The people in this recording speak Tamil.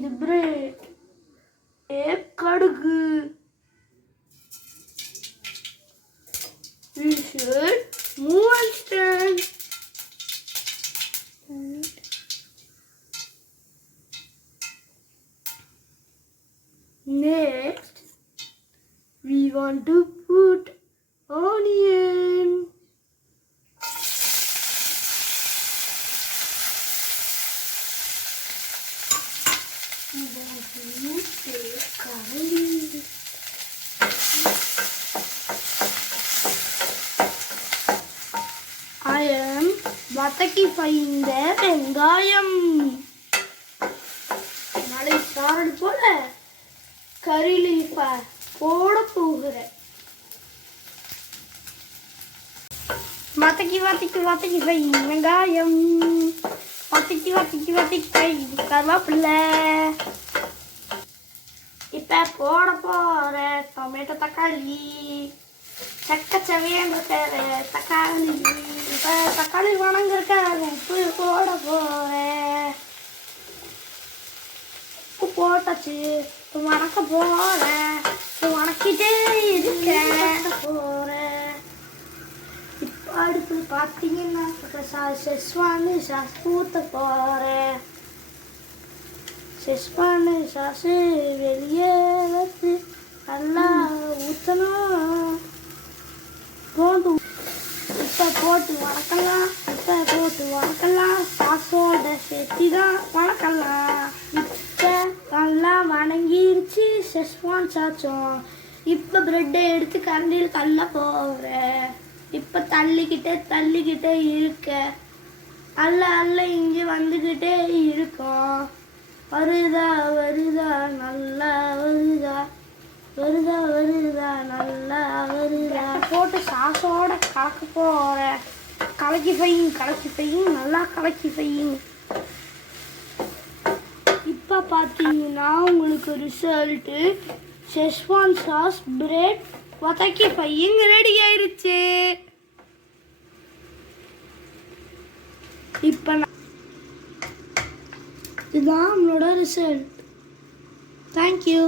இது பிரெட், கடுகு. We should move and stand. Next, we want to put onion. We want to take curry. I am வதக்கிஃபைங் த வெங்காயம். மழை சாரல் போல கறி லீஃபை போட போகிறேன். வதக்கி ஃபை வெங்காயம். வதக்கி ஃபை கருவேப்பிலை. இப்போ போட போகிற டொமேட்டோ தக்காளி. சக்கச்சவையாக இருக்கிற தக்காளி. இப்போ தக்காளி வணங்கிருக்காங்க. உப்பு போட போகிறேன். உப்பு போட்டாச்சு. இப்போ வணக்க போகிறேன். இப்போ வணக்கிட்டே இருக்கேன் போகிறேன். இப்போ அடுப்பில் பார்த்தீங்கன்னா செஸ்வானு சாஸ் ஊற்ற போகிறேன். செஸ்வானு சாஸு வெளியே வச்சு நல்லா ஊற்றணும். போட்டு இப்போ போட்டு வணக்கலாம். சாஸோட சேர்த்து தான் வணக்கலாம். இப்போ நல்லா வணங்கிருச்சு செஸ்வான் சாச்சும். இப்போ ப்ரெட்டை எடுத்து கரண்டியில் தள்ள போகிறேன். இப்போ தள்ளிக்கிட்டே இருக்க. அல்ல இங்கே வந்துக்கிட்டே இருக்கும். வருதா நல்லா வருதா நல்லா வருதா. போட்டு சாஸோட கலக்க போகிறேன். கலக்கி ஃபையும் நல்லா கலக்கி ஃபையும். இப்போ பார்த்தீங்கன்னா உங்களுக்கு ரிசல்ட்டு செஸ்வான் சாஸ் பிரெட் வதக்கி ஃபையும் ரெடி ஆயிடுச்சு. இப்போ இதுதான் நம்மளோட ரிசல்ட். தேங்க்யூ.